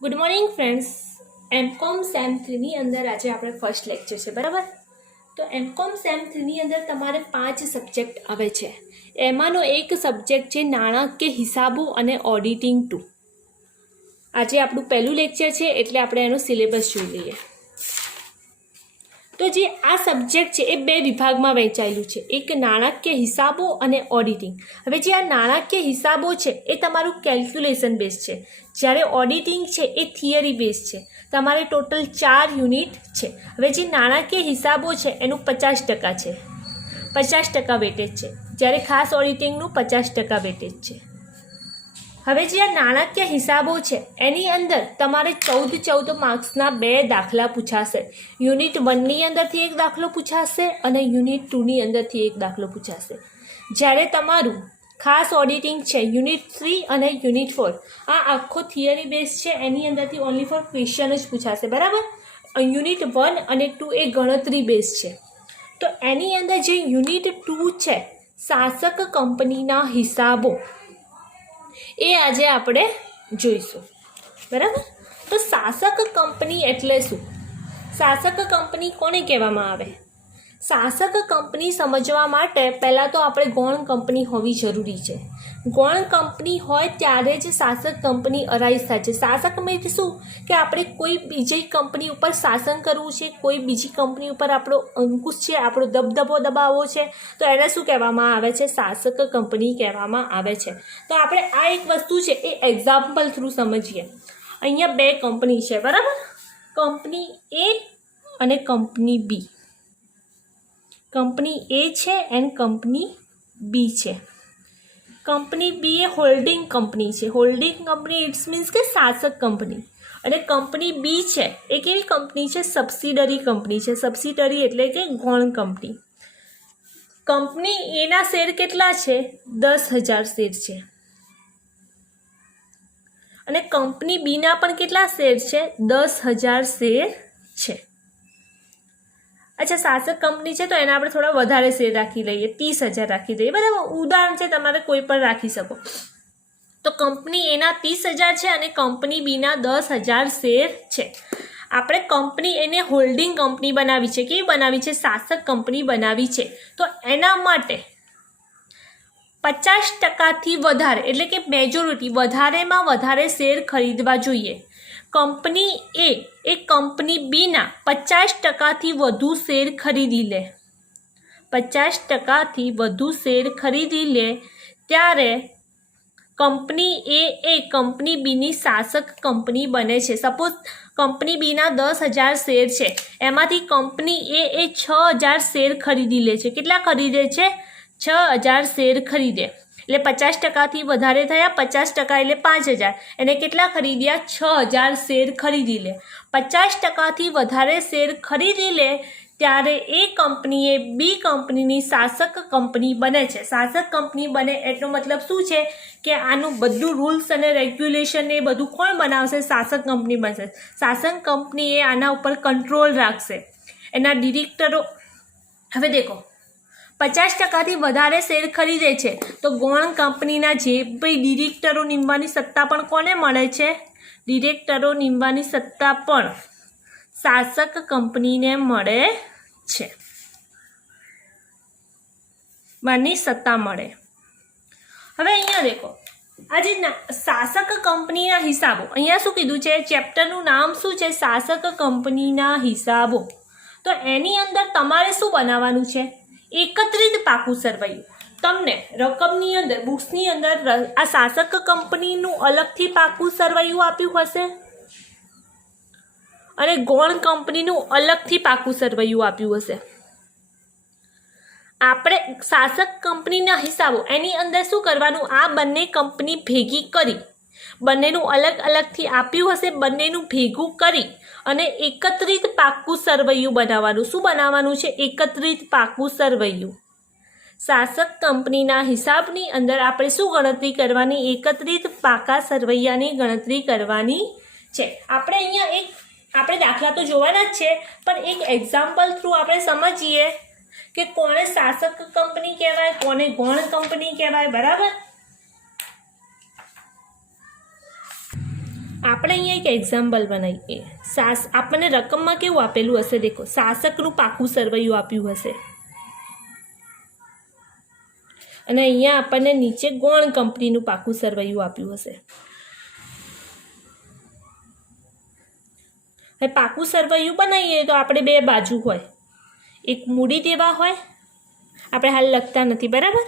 Good morning friends. MCom sem 3ની અંદર આજે આપણે ફર્સ્ટ લેક્ચર છે, બરાબર? તો એમકોમ સેમ 3ની અંદર તમારે 5 સબ્જેક્ટ આવે છે. એમાંનો એક સબ્જેક્ટ છે નાણાકીય હિસાબો અને ઓડિટિંગ 2. આજે આપણું પહેલું લેક્ચર છે એટલે આપણે એનો સિલેબસ જોઈ લઈએ. તો જે આ સબ્જેક્ટ છે એ 2 વિભાગમાં વહેંચાયેલું છે, એક નાણાકીય હિસાબો અને ઓડિટિંગ. હવે જે આ નાણાકીય હિસાબો છે એ તમારું કેલ્ક્યુલેશન બેઝ છે, જ્યારે ઓડિટિંગ છે એ થિયરી બેઝ છે. તમારે ટોટલ 4 યુનિટ છે. હવે જે નાણાકીય હિસાબો છે એનું 50% છે, 50% વેટેજ છે, જ્યારે ખાસ ઓડિટિંગનું 50% વેટેજ છે. હવે જે આ નાણાકીય હિસાબો છે એની અંદર તમારે 14 માર્ક્સના 2 દાખલા પૂછાશે. યુનિટ 1ની અંદરથી એક દાખલો પૂછાશે અને યુનિટ 2ની અંદરથી એક દાખલો પૂછાશે. જ્યારે તમારું ખાસ ઓડિટિંગ છે યુનિટ 3 અને યુનિટ 4, આ આખો થિયરી બેઝ છે, એની અંદરથી ઓનલી ફોર ક્વેશ્ચન જ પૂછાશે, બરાબર? યુનિટ 1 અને 2 એ ગણતરી બેઝ છે. તો એની અંદર જે યુનિટ 2 છે શાસક કંપનીના હિસાબો, એ આજે આપણે જોઈશું, બરાબર? તો શાસક કંપની એટલે શું? શાસક કંપની કોને કહેવામાં આવે? શાસક કંપની સમજવા માટે પહેલાં તો આપણે ગૌણ કંપની હોવી જરૂરી છે. ગૌણ કંપની હોય ત્યારે જ શાસક કંપની અરાઇઝ થાય છે. શાસક એટલે શું કે આપણે કોઈ બીજી કંપની ઉપર શાસન કરવું છે, કોઈ બીજી કંપની ઉપર આપણો અંકુશ છે, આપણો દબદબો દબાવવો છે, તો એને શું કહેવામાં આવે છે? શાસક કંપની કહેવામાં આવે છે. તો આપણે આ એક વસ્તુ છે એ એક્ઝામ્પલ થ્રુ સમજીએ. અહીંયા 2 કંપની છે, બરાબર? કંપની એ અને કંપની બી. કંપની એ છે એન્ડ કંપની બી છે. કંપની બી એ હોલ્ડિંગ કંપની છે. હોલ્ડિંગ કંપની ઇટ્સ મીન્સ કે શાસક કંપની. અને કંપની બી છે એ કેવી કંપની છે? સબસિડરી કંપની છે. સબસિડરી એટલે કે ગૌણ કંપની. કંપની એના શેર કેટલા છે? 10,000 શેર છે. અને કંપની બીના પણ કેટલા શેર છે? 10,000 શેર છે. અચ્છા, શાસક કંપની છે તો એના આપણે થોડા વધારે શેર રાખી લઈએ, 30,000 રાખી દઈએ, બરાબર? ઉદાહરણ છે, તમારે કોઈ પણ રાખી શકો. તો કંપની એના 30,000 છે અને કંપની બીના 10,000 શેર છે. આપણે કંપની એને હોલ્ડિંગ કંપની બનાવી છે. કેવી બનાવી છે? શાસક કંપની બનાવી છે. તો એના માટે 50%થી વધારે એટલે કે મેજોરિટી, વધારેમાં વધારે શેર ખરીદવા જોઈએ. કંપની એ કંપની બીના 50%થી વધુ શેર ખરીદી લે, 50%થી વધુ શેર ખરીદી લે ત્યારે કંપની એ કંપની બીની શાસક કંપની બને છે. સપોઝ કંપની બીના 10,000 શેર છે, એમાંથી કંપની એ 6,000 શેર ખરીદી લે છે. કેટલા ખરીદે છે? 6,000 શેર ખરીદે. એટલે 50%થી વધારે થયા, 50% એટલે 5,000. એને કેટલા ખરીદ્યા? 6,000 શેર ખરીદી લે. 50%થી વધારે શેર ખરીદી લે ત્યારે એ કંપની એ બી કંપનીની શાસક કંપની બને છે. શાસક કંપની બને એટલો મતલબ શું છે કે આનું બધું રૂલ્સ અને રેગ્યુલેશન એ બધું કોણ બનાવશે? શાસક કંપની બનશે. શાસક કંપની એ આના ઉપર કંટ્રોલ રાખશે, એના ડિરેક્ટરો. હવે દેખો, 50%થી વધારે શેર ખરીદે છે તો ગૌણ કંપનીના જે ભાઈ ડિરેક્ટરો નીમવાની સત્તા પણ કોને મળે છે? ડિરેક્ટરો નીમવાની સત્તા પણ શાસક કંપનીને મળે છે. માની સત્તા મળે. હવે અહીંયા દેખો, આ જે શાસક કંપનીના હિસાબો, અહીંયા શું કીધું છે? ચેપ્ટરનું નામ શું છે? શાસક કંપનીના હિસાબો. તો એની અંદર તમારે શું બનાવવાનું છે? એકત્રિત પાકું સરવૈયું. તમને રકમની અંદર, બુક્સની અંદર આ શાસક કંપનીનું અલગથી પાકું સરવૈયું આપ્યું હશે અને ગૌણ કંપનીનું અલગથી પાકું સરવૈયું આપ્યું હશે. આપણે શાસક કંપનીના હિસાબો એની અંદર શું કરવાનું? આ બંને કંપની ભેગી કરી, બંનેનું અલગ અલગથી આપ્યું હશે, બંનેનું ભેગું કરી અને એકત્રિત પાકું સરવૈયું બનાવવાનું. શું બનાવવાનું છે? એકત્રિત પાકું સરવૈયું. શાસક કંપનીના હિસાબની અંદર આપણે શું ગણતરી કરવાની? એકત્રિત પાકા સરવૈયાની ગણતરી કરવાની છે. આપણે અહીંયા દાખલા તો જોવાના જ છે, પણ એક એક્ઝામ્પલ થ્રુ આપણે સમજીએ કે કોને શાસક કંપની કહેવાય, કોને ગૌણ કંપની કહેવાય, બરાબર? આપણે અહીંયા એક એક્ઝામ્પલ બનાવીએ. આપણને રકમમાં કેવું આપેલું હશે? દેખો, શાસકનું પાકું સરવૈયું આપ્યું હશે અને અહીંયા આપણને નીચે ગૌણ કંપનીનું પાકું સરવૈયું આપ્યું હશે. હવે પાકું સરવૈયું બનાવીએ તો આપણે બે બાજુ હોય, એક મૂડી દેવા હોય, આપણે હાલ લખતા નથી બરાબર,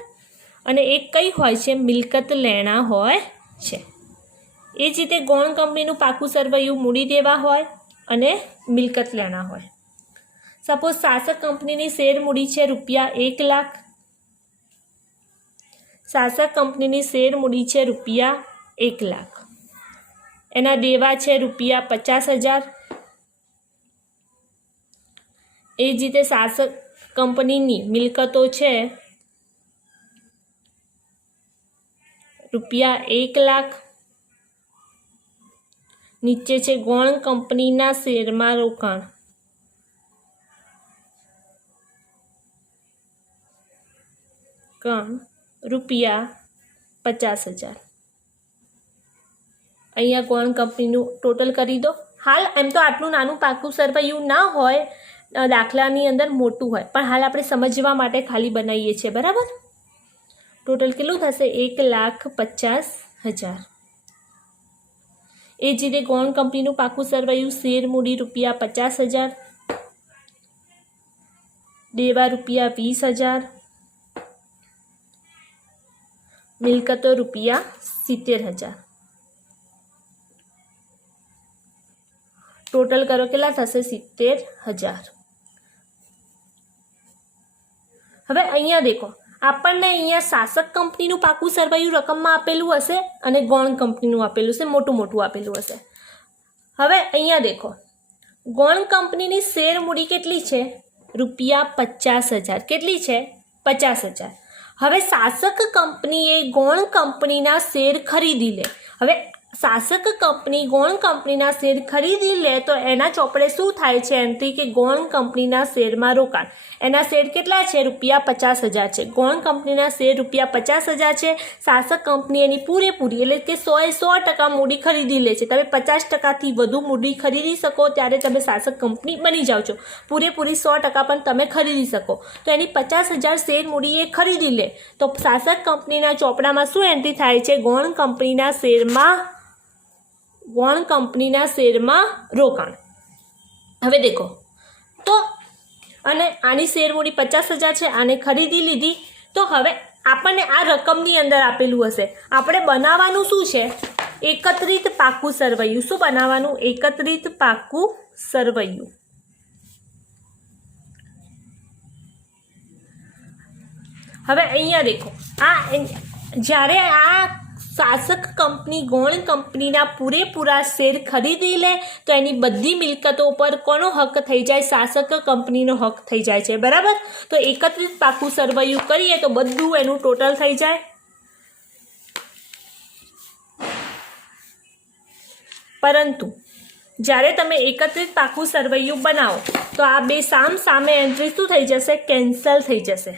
અને એક કઈ હોય છે? મિલકત લેણા હોય છે. એ જ રીતે ગૌણ કંપનીનું પાકું સરવૈયું મૂડી દેવા હોય અને મિલકત લેણા હોય. સપોઝ શાસક કંપનીની શેર મૂડી છે ₹1 લાખ. શાસક કંપનીની શેર મૂડી છે ₹1 લાખ. એના દેવા છે ₹50,000. એ જ રીતે શાસક કંપનીની મિલકતો છે ₹1 લાખ. નીચે છે ગૌણ કંપનીના શેરમાં રોકાણ. ₹50,000. અહીંયા ગૌણ કંપનીનું ટોટલ કરી દો. હાલ એમ તો આટલું નાનું પાકું સરવૈયું ના હોય, દાખલાની અંદર મોટું હોય, પણ હાલ આપણે સમજવા માટે ખાલી બનાવીએ છીએ બરાબર. ટોટલ કેટલું થશે? 1,50,000. એ જ રીતે ગૌણ કંપનીનું પાકું સરવૈયું શેર મૂડી ₹50,000, દેવા ₹20,000, મિલકતો ₹70,000. ટોટલ કરો કેટલા થશે? 70,000. હવે અહીંયા દેખો, આપણને અહીંયા શાસક કંપનીનું પાકું સરવૈયું રકમમાં આપેલું હશે અને ગૌણ કંપનીનું આપેલું હશે, મોટું મોટું આપેલું હશે. હવે અહીંયા દેખો, ગૌણ કંપનીની શેર મૂડી કેટલી છે? ₹50,000. કેટલી છે? 50,000. હવે શાસક કંપનીએ ગૌણ કંપનીના શેર ખરીદી લે. હવે શાસક કંપની ગૌણ કંપનીના શેર ખરીદી લે તો એના ચોપડે શું થાય છે? એન્ટ્રી કે ગૌણ કંપનીના શેરમાં રોકાણ. એના શેર કેટલા છે? ₹50,000 છે. ગૌણ કંપનીના શેર ₹50,000 છે. શાસક કંપની એની પૂરેપૂરી એટલે કે 100% મૂડી ખરીદી લે છે. તમે 50%થી વધુ મૂડી ખરીદી શકો ત્યારે તમે શાસક કંપની બની જાઓ છો. પૂરેપૂરી 100% પણ તમે ખરીદી શકો. તો એની 50,000 શેર મૂડી એ ખરીદી લે તો શાસક કંપનીના ચોપડામાં શું એન્ટ્રી થાય છે? ગૌણ કંપનીના શેરમાં રોકાણ. હવે દેખો તો, અને આની શેર મૂડી 50,000 છે, આને ખરીદી લીધી. તો હવે આપણને આ રકમની અંદર આપેલું હશે, આપણે બનાવવાનું શું છે? એકત્રિત પાકું સરવૈયું. શું બનાવવાનું? એકત્રિત પાકું સરવૈયું. હવે અહીંયા દેખો, જ્યારે આ શાસક કંપની ગૌણ કંપનીના પૂરેપૂરા શેર ખરીદી લે તો એની બધી મિલકતો પર કોનો હક થઈ જાય? શાસક કંપનીનો હક થઈ જાય છે બરાબર. તો એકત્રિત પાકું સરવૈયું કરીએ તો બધું એનું ટોટલ થઈ જાય. પરંતુ જ્યારે તમે એકત્રિત પાકું સરવૈયું બનાવો તો આ બે સામે એન્ટ્રી શું થઈ જશે? કેન્સલ થઈ જશે.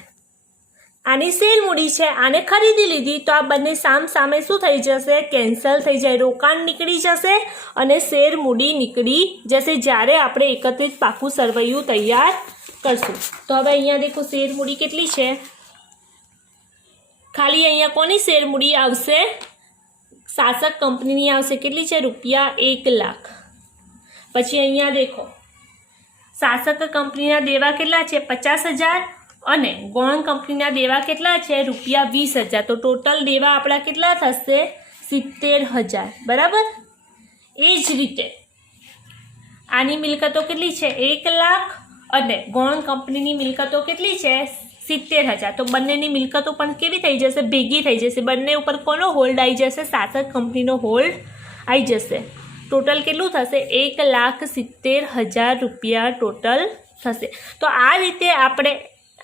આની શેર મૂડી છે, આને ખરીદી લીધી તો આ બંને સામે શું થઈ જશે? કેન્સલ થઈ જાય. રોકાણ નીકળી જશે અને શેર મૂડી નીકળી જશે જ્યારે આપણે એકત્રિત પાકું સરવૈયું તૈયાર કરશું. તો હવે અહીંયા દેખો, શેર મૂડી કેટલી છે? ખાલી અહીંયા કોની શેર મૂડી આવશે? શાસક કંપનીની આવશે. કેટલી છે? ₹1 લાખ. પછી અહીંયા દેખો, શાસક કંપનીના દેવા કેટલા છે? 50,000 અને ગૌણ કંપનીના દેવા કેટલા છે? ₹20,000. તો ટોટલ દેવા આપણા કેટલા થશે? 70,000 બરાબર. એ જ રીતે આની મિલકતો કેટલી છે? 1 લાખ અને ગૌણ કંપનીની મિલકતો કેટલી છે? 70,000. તો બંનેની મિલકતો પણ કેવી થઈ જશે? ભેગી થઈ જશે. બંને ઉપર કોનો હોલ્ડ આવી જશે? શાસક કંપનીનો હોલ્ડ આવી જશે. ટોટલ કેટલું થશે? ₹1,70,000 ટોટલ થશે. તો આ રીતે આપણે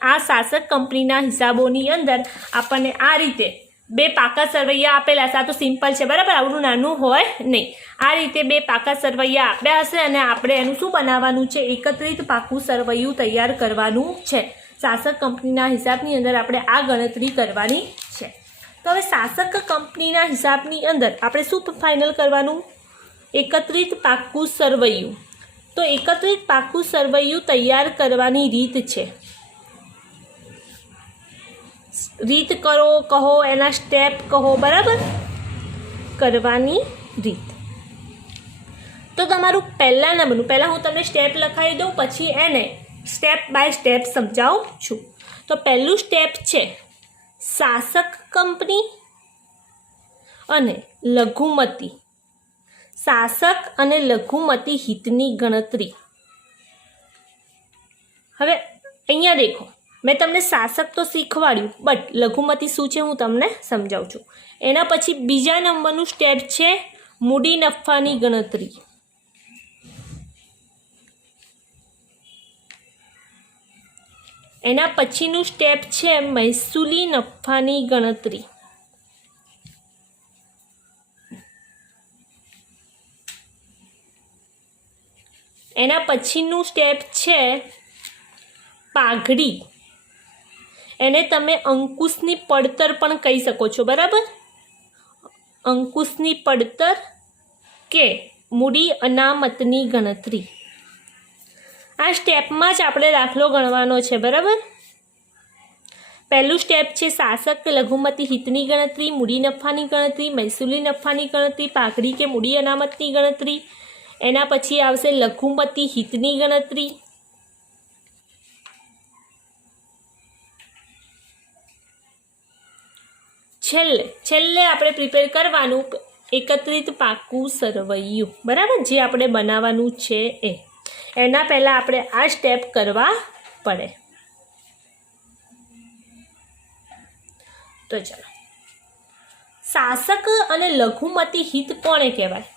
આ શાસક કંપનીના હિસાબોની અંદર આપણને આ રીતે બે પાકા સરવૈયા આપેલા છે. આ તો સિમ્પલ છે બરાબર, આવડું નાનું હોય નહીં. આ રીતે બે પાકા સરવૈયા આપ્યા હશે અને આપણે એનું શું બનાવવાનું છે? એકત્રિત પાકું સરવૈયું તૈયાર કરવાનું છે. શાસક કંપનીના હિસાબની અંદર આપણે આ ગણતરી કરવાની છે. તો હવે શાસક કંપનીના હિસાબની અંદર આપણે શું ફાઇનલ કરવાનું? એકત્રિત પાકું સરવૈયું. તો એકત્રિત પાકું સરવૈયું તૈયાર કરવાની રીત છે. રીત કરો કહો, એના સ્ટેપ કહો, બરાબર? કરવાની રીત. તો તમારું પહેલા નંબરનું, પહેલાં હું તમને સ્ટેપ લખાવી દઉં, પછી એને સ્ટેપ બાય સ્ટેપ સમજાવું છું. તો પહેલું સ્ટેપ છે શાસક કંપની અને લઘુમતી. શાસક અને લઘુમતી હિતની ગણતરી. હવે અહીંયા દેખો, મેં તમને શાસક તો શીખવાડ્યું, બટ લઘુમતી શું છે હું તમને સમજાવું છું. એના પછી બીજા નંબરનું સ્ટેપ છે મૂડી નફાની ગણતરી. એના પછીનું સ્ટેપ છે મહેસૂલી નફાની ગણતરી. એના પછીનું સ્ટેપ છે પાઘડી. એને તમે અંકુશની પડતર પણ કહી શકો છો, બરાબર? અંકુશની પડતર કે મૂડી અનામતની ગણતરી. આ સ્ટેપમાં જ આપણે દાખલો ગણવાનો છે, બરાબર? પહેલું સ્ટેપ છે શાસક કે લઘુમતી હિતની ગણતરી, મૂડી નફાની ગણતરી, મહેસૂલી નફાની ગણતરી, પાઘડી કે મૂડી અનામતની ગણતરી. એના પછી આવશે લઘુમતી હિતની ગણતરી. છેલ્લે આપણે પ્રિપેર કરવાનું એકત્રિત પાકું સરવૈયું, બરાબર? જે આપણે બનાવવાનું છે એ. એના પહેલાં આપણે આ સ્ટેપ કરવા પડે. તો ચાલો, શાસક અને લઘુમતી હિત કોને કહેવાય?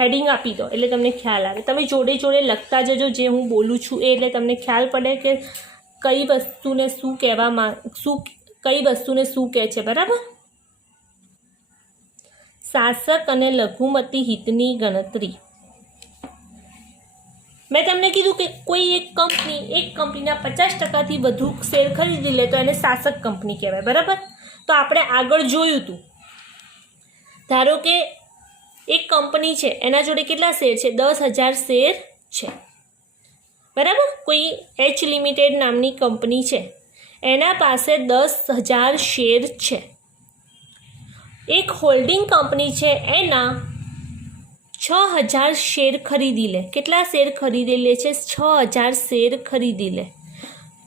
હેડિંગ આપી દો એટલે તમને ખ્યાલ આવે. તમે જોડે જોડે લખતા જજો જે હું બોલું છું એ, એટલે તમને ખ્યાલ પડે કે કઈ વસ્તુને શું કહેવામાં, કઈ વસ્તુને શું કહે છે, બરાબર? શાસક અને લઘુમતી હિતની ગણતરી. મેં તમને કીધું કે કોઈ એક કંપનીના 50%થી વધુ શેર ખરીદી લે તો એને શાસક કંપની કહેવાય, બરાબર? તો આપણે આગળ જોયું હતું. ધારો કે એક કંપની છે, એના જોડે કેટલા શેર છે? 10,000 શેર છે, બરાબર? કોઈ એચ લિમિટેડ નામની કંપની છે, એના પાસે 10,000 શેર છે. એક હોલ્ડિંગ કંપની છે, એના 6,000 શેર ખરીદી લે. કેટલા શેર ખરીદી લે છે? 6,000 શેર ખરીદી લે.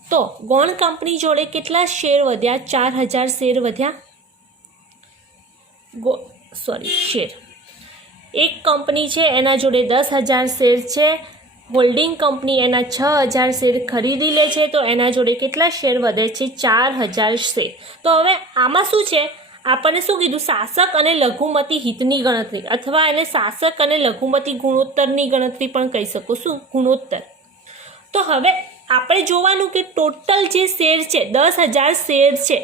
તો ગૌણ કંપની જોડે કેટલા શેર વધ્યા? 4,000 શેર વધ્યા. શેર. એક કંપની છે, એના જોડે 10,000 શેર છે. હોલ્ડિંગ કંપની એના 6,000 શેર ખરીદી લે છે, તો એના જોડે કેટલા શેર વધે છે? 4,000 શેર. તો હવે આમાં શું છે? આપણને શું કીધું? શાસક અને લઘુમતી હિતની ગણતરી, અથવા એને શાસક અને લઘુમતી ગુણોત્તરની ગણતરી પણ કહી શકો. શું? ગુણોત્તર. તો હવે આપણે જોવાનું કે ટોટલ જે શેર છે, 10,000 શેર છે,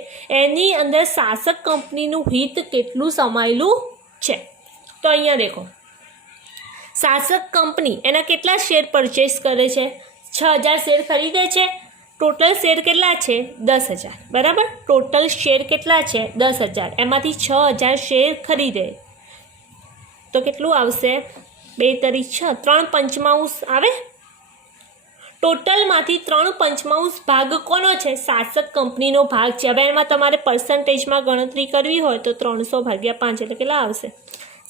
એની અંદર શાસક કંપનીનું હિત કેટલું સમાયેલું છે? તો અહીંયા દેખો, શાસક કંપની એના કેટલા શેર પરચેસ કરે છે? 6,000 શેર ખરીદે છે. ટોટલ શેર કેટલા છે? 10,000, બરાબર? ટોટલ શેર કેટલા છે? 10,000. એમાંથી 6,000 શેર ખરીદે તો કેટલું આવશે? 2 તરી 6, 3/5 આવે. ટોટલમાંથી 3/5 ભાગ કોનો છે? શાસક કંપનીનો ભાગ છે. હવે એમાં તમારે પર્સન્ટેજમાં ગણતરી કરવી હોય તો 300/5 એટલે કેટલા આવશે?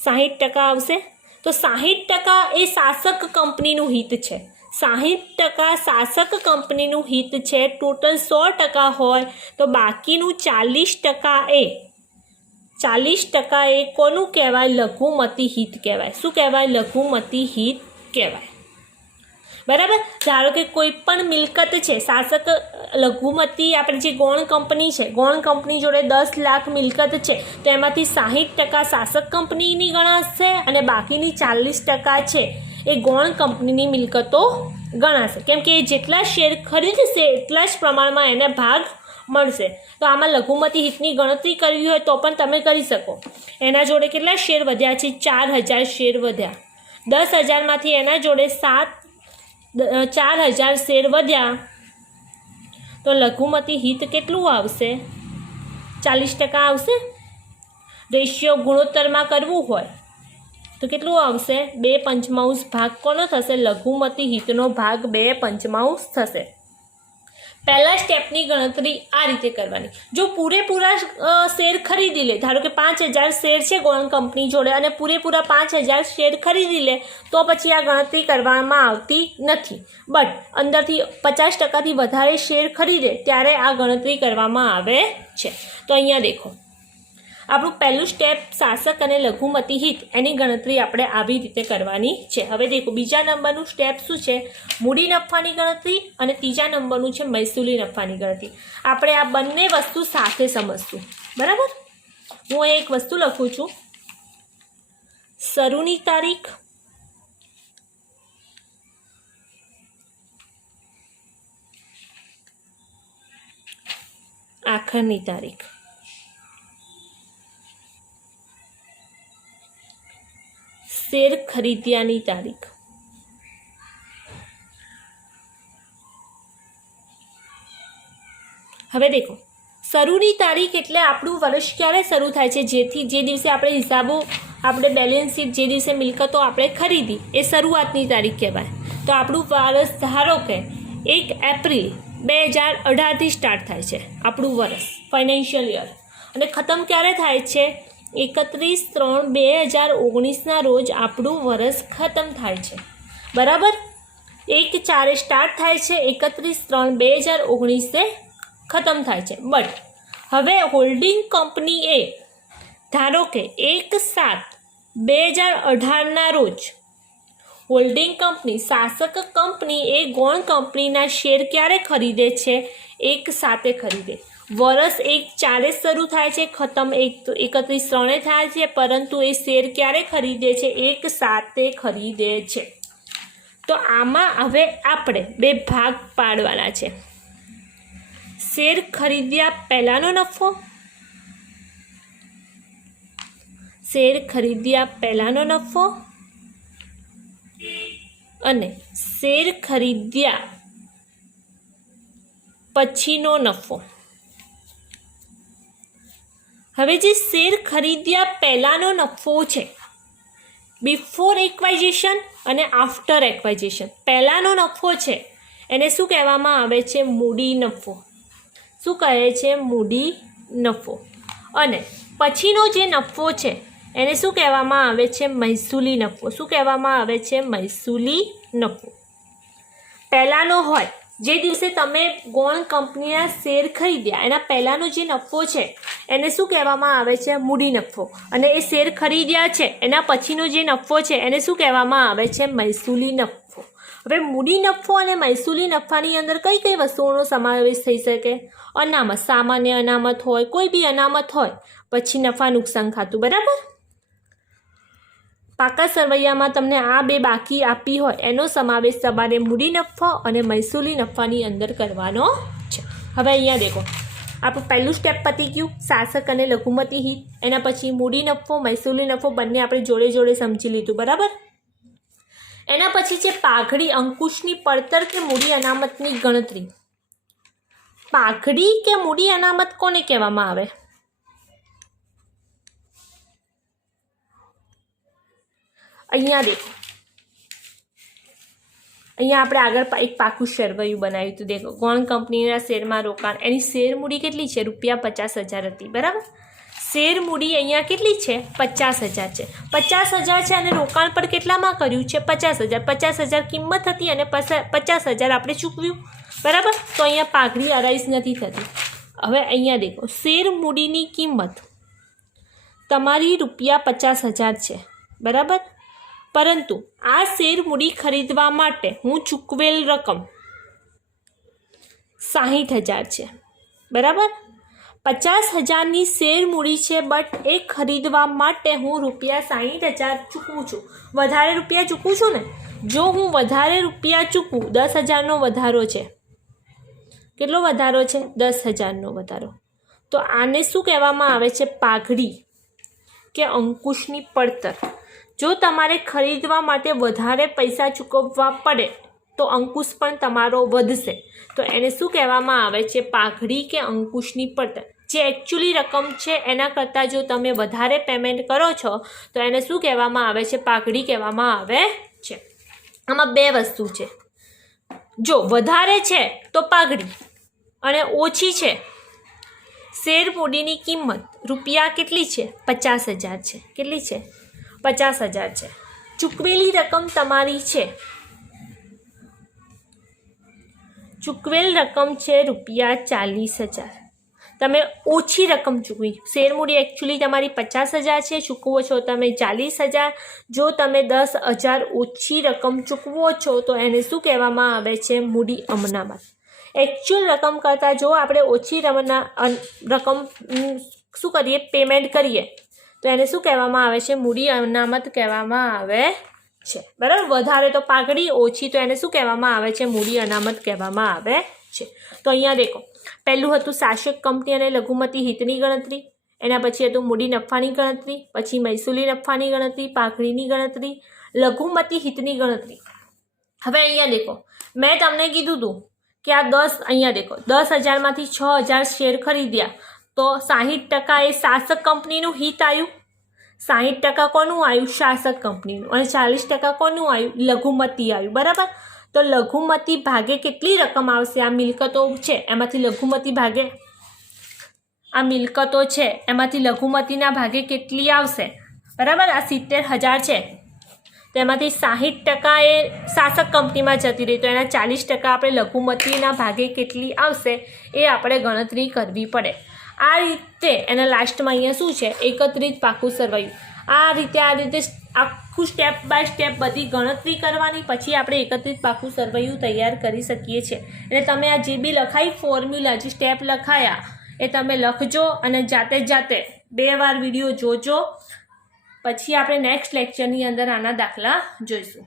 60% આવશે. તો 60% એ શાસક કંપનીનું હિત છે. 60% શાસક કંપનીનું હિત છે. ટોટલ 100% હોય તો બાકીનું 40% એ કોનું કહેવાય? લઘુમતી હિત કહેવાય. શું કહેવાય? લઘુમતી હિત કહેવાય, બરાબર? ધારો કે કોઈ પણ મિલકત છે, શાસક લઘુમતી, આપણે જે ગૌણ કંપની છે, ગૌણ કંપની જોડે 10 લાખ મિલકત છે, તો એમાંથી 60% શાસક કંપનીની ગણાશે અને બાકીની 40% છે એ ગૌણ કંપનીની મિલકતો ગણાશે. કેમ કે એ જેટલા શેર ખરીદશે એટલા જ પ્રમાણમાં એને ભાગ મળશે. તો આમાં લઘુમતી હિતની ગણતરી કરવી હોય તો પણ તમે કરી શકો. એના જોડે કેટલા શેર વધ્યા છે? 4,000 શેર વધ્યા. 10,000માંથી એના જોડે 4,000 શેર વધ્યા તો લઘુમતી હિત કેટલું આવશે? 40% આવશે. રેશિયો ગુણોત્તરમાં કરવું હોય તો કેટલું આવશે? 2/5 ભાગ કોનો થશે? લઘુમતી હિતનો ભાગ 2/5 થશે. પહેલા સ્ટેપની ગણતરી આ રીતે કરવાની. જો પૂરેપૂરા શેર ખરીદી લે, ધારો કે 5000 શેર છે ગોલ્ડ કંપની જોડે અને પૂરેપૂરા 5000 શેર ખરીદી લે તો પછી આ ગણતરી કરવામાં આવતી નથી. બટ અંદરથી 50%થી વધારે શેર ખરીદે ત્યારે આ ગણતરી કરવામાં આવે છે. તો અહીંયા દેખો, આપણું પહેલું સ્ટેપ શાસક અને લઘુમતી હિત, એની ગણતરી આપણે આવી રીતે કરવાની છે. હવે દેખો, બીજા નંબરનું સ્ટેપ શું છે? મૂડી નફાની ગણતરી, અને ત્રીજા નંબરનું છે મહેસૂલી નફાની ગણતરી. આપણે આ બંને વસ્તુ સાથે સમજશું, બરાબર? હું એક વસ્તુ લખું છું, શરૂની તારીખ, આખરની તારીખ. શેર ખરીદ્યાની તારીખ. હવે દેખો, શરૂની તારીખ એટલે આપણું વર્ષ ક્યારે શરૂ થાય છે, જેથી જે દિવસે આપણે હિસાબો, આપણે બેલેન્સ શીટ, જે દિવસે મિલકતો આપણે ખરીદી એ શરૂઆતની તારીખ કહેવાય. તો આપણું વર્ષ ધારો કે 1 એપ્રિલ 2018થી સ્ટાર્ટ થાય છે આપણું વર્ષ, ફાઇનાન્શિયલ યર, અને ખતમ ક્યારે થાય છે? 31/3/2019ના રોજ આપણું વર્ષ ખતમ થાય છે, બરાબર? 1/4 સ્ટાર્ટ થાય છે, 31/3/2019 ખતમ થાય છે. બટ હવે હોલ્ડિંગ કંપની એ ધારો કે 1/7/2018ના રોજ હોલ્ડિંગ કંપની, શાસક કંપની એ ગૌણ કંપનીના શેર ક્યારે ખરીદે છે? 1/7 ખરીદે. વર્ષ 1/4 શરૂ થાય છે, ખતમ 31/3 થાય છે, પરંતુ એ શેર ક્યારે ખરીદે છે? 1/7 ખરીદે છે. તો આમાં હવે આપણે બે ભાગ પાડવાના છે. શેર ખરીદ્યા પહેલાનો નફો, શેર ખરીદ્યા પહેલાનો નફો અને શેર ખરીદ્યા પછીનો નફો. હવે જે શેર ખરીદ્યા પહેલાનો નફો છે, બિફોર એક્વાઇઝેશન અને આફ્ટર એક્વાઇઝેશન, પહેલાનો નફો છે એને શું કહેવામાં આવે છે? મૂડી નફો. શું કહે છે? મૂડી નફો. અને પછીનો જે નફો છે એને શું કહેવામાં આવે છે? મહેસૂલી નફો. શું કહેવામાં આવે છે? મહેસૂલી નફો. પહેલાનો હોય, જે દિવસે તમે ગૌણ કંપનીના શેર ખરીદ્યા એના પહેલાંનો જે નફો છે એને શું કહેવામાં આવે છે? મૂડી નફો. અને એ શેર ખરીદ્યા છે એના પછીનો જે નફો છે એને શું કહેવામાં આવે છે? મહેસૂલી નફો. હવે મૂડી નફો અને મહેસૂલી નફાની અંદર કઈ કઈ વસ્તુઓનો સમાવેશ થઈ શકે? અનામત, સામાન્ય અનામત હોય, કોઈ બી અનામત હોય, પછી નફા નુકસાન ખાતું, બરાબર? પાકા સરવૈયામાં તમને આ બે બાકી આપી હોય એનો સમાવેશ તમારે મૂડી નફો અને મહેસૂલી નફાની અંદર કરવાનો છે. હવે અહીંયા દેખો, આપણું પહેલું સ્ટેપ પતી ગયું, શાસક અને લઘુમતી હિત. એના પછી મૂડી નફો, મહેસૂલી નફો બંને આપણે જોડે જોડે સમજી લીધું, બરાબર? એના પછી છે પાઘડી, અંકુશની પડતર કે મૂડી અનામતની ગણતરી. પાઘડી કે મૂડી અનામત કોને કહેવામાં આવે? અહીંયા દેખો, અહીંયા આપણે આગળ એક પાકું સરવૈયું બનાવ્યું હતું. દેખો, ગૌણ કંપનીના શેરમાં રોકાણ, એની શેર મૂડી કેટલી છે? ₹50,000 હતી, બરાબર? શેર મૂડી અહીંયા કેટલી છે? 50,000 છે. 50,000 છે અને રોકાણ પર કેટલામાં કર્યું છે? 50,000. 50,000 કિંમત હતી અને 50,000 આપણે ચૂકવ્યું, બરાબર? તો અહીંયા પાઘડી અરાઈઝ નથી થતી. હવે અહીંયા દેખો, શેર મૂડીની કિંમત તમારી ₹50,000 છે, બરાબર? પરંતુ આ શેર મૂડી ખરીદવા માટે હું ચૂકવેલ રકમ 60,000 છે, બરાબર? 50,000ની શેર મૂડી છે, બટ એ ખરીદવા માટે હું ₹60,000 ચૂકવું છું. વધારે રૂપિયા ચૂકવું છું ને? જો હું વધારે રૂપિયા ચૂકવું, 10,000નો વધારો છે. કેટલો વધારો છે? 10,000નો વધારો. તો આને શું કહેવામાં આવે છે? પાઘડી કે અંકુશની પડતર. જો તમારે ખરીદવા માટે વધારે પૈસા ચૂકવવા પડે તો અંકુશ પણ તમારો વધશે. તો એને શું કહેવામાં આવે છે? પાઘડી કે અંકુશની પડતર. જે એકચ્યુઅલી રકમ છે એના કરતાં જો તમે વધારે પેમેન્ટ કરો છો તો એને શું કહેવામાં આવે છે? પાઘડી કહેવામાં આવે છે. આમાં બે વસ્તુ છે. જો વધારે છે તો પાઘડી અને ઓછી છે, શેર મૂડીની કિંમત રૂપિયા કેટલી છે? 50,000 છે. કેટલી છે? 50,000 છે. ચૂકવેલી રકમ તમારી છે, ચૂકવેલ રકમ છે રૂપિયા 40,000. તમે ઓછી રકમ ચૂકવી. શેર મૂડી એકચ્યુઅલી તમારી 50,000 છે, ચૂકવો છો તમે 40,000. જો તમે 10,000 ઓછી રકમ ચૂકવો છો તો એને શું કહેવામાં આવે છે? મૂડી અનામત. એકચ્યુઅલ રકમ કરતાં જો આપણે ઓછી રકમ શું કરીએ? પેમેન્ટ કરીએ તો એને શું કહેવામાં આવે છે? મૂડી અનામત કહેવામાં આવે છે. બરાબર. વધારે તો પાઘડી, ઓછી તો એને શું કહેવામાં આવે છે? મૂડી અનામત કહેવામાં આવે છે. તો અહીંયા દેખો, પહેલું હતું શાસક કંપની અને લઘુમતી હિતની ગણતરી, એના પછી હતું મૂડી નફાની ગણતરી, પછી મહેસૂલી નફાની ગણતરી, પાઘડીની ગણતરી, લઘુમતી હિતની ગણતરી. હવે અહીંયા દેખો, મેં તમને કીધું હતું કે આ 10, અહીંયા દેખો 10,000માંથી 6,000 શેર ખરીદ્યા તો 60% એ શાસક કંપનીનું હિત આવ્યું, 60% કોનું આવ્યું? શાસક કંપનીનું. અને 40% કોનું આવ્યું? લઘુમતી આવ્યું. બરાબર. તો લઘુમતી ભાગે કેટલી રકમ આવશે? આ મિલકતો છે એમાંથી લઘુમતી ભાગે, આ મિલકતો છે એમાંથી લઘુમતીના ભાગે કેટલી આવશે? બરાબર. આ 70,000 છે તો એમાંથી 60% એ શાસક કંપનીમાં જતી રહી, તો એના 40% આપણે લઘુમતીના ભાગે કેટલી આવશે એ આપણે ગણતરી કરવી પડે. આ રીતે એના લાસ્ટમાં અહીંયા શું છે? એકત્રિત પાકું સરવૈયું. આ રીતે આખું સ્ટેપ બાય સ્ટેપ બધી ગણતરી કરવાની, પછી આપણે એકત્રિત પાકું સરવૈયું તૈયાર કરી શકીએ છીએ. એટલે તમે આ જે બી લખાઈ ફોર્મ્યુલા, જે સ્ટેપ લખાયા એ તમે લખજો અને જાતે 2 વાર વિડીયો જોજો. પછી આપણે નેક્સ્ટ લેક્ચરની અંદર આના દાખલા જોઈશું.